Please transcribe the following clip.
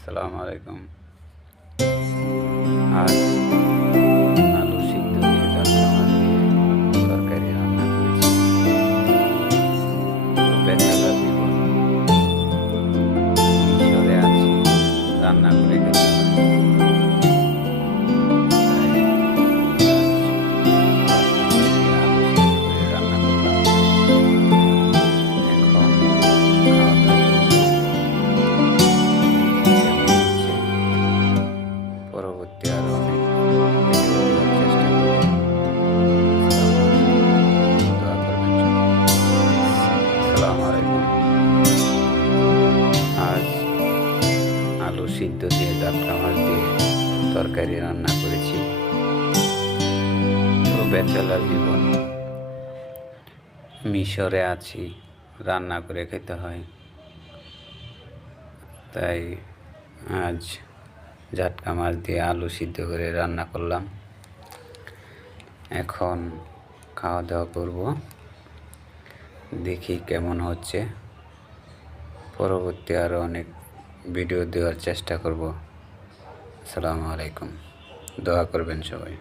আসসালামু আলাইকুম। আজ আলু সিদ্ধ দিয়ে টাটকা মাছ দিয়ে তরকারি রান্না করেছি। বেচারা জীবন, মিশরে আছি, রান্না করে খেতে হয়। তাই আজ টাটকা মাছ দিয়ে আলু সিদ্ধ করে রান্না করলাম। এখন খাওয়া দাওয়া করবো। দেখি কেমন হচ্ছে। পরবর্তী আরো অনেক ভিডিও দেওয়ার চেষ্টা করব। আসসালামু আলাইকুম। দোয়া করবেন সবাই। আসসালামু আলাইকুম। আজ আলু সিদ্ধ দিয়ে টাটকা মাছ দিয়ে তরকারি রান্না করেছি। তো ব্যাচেলার জীবন, মিশরে আছি, রান্না করে খেতে হয়। তাই আজ টাটকা মাছ দিয়ে আলু সিদ্ধ করে রান্না করলাম। এখন খাওয়া দাওয়া করব। দেখি কেমন হচ্ছে। পরবর্তী আরও অনেক ভিডিও দেওয়ার চেষ্টা করব। আসসালামু আলাইকুম। দোয়া করবেন সবাই।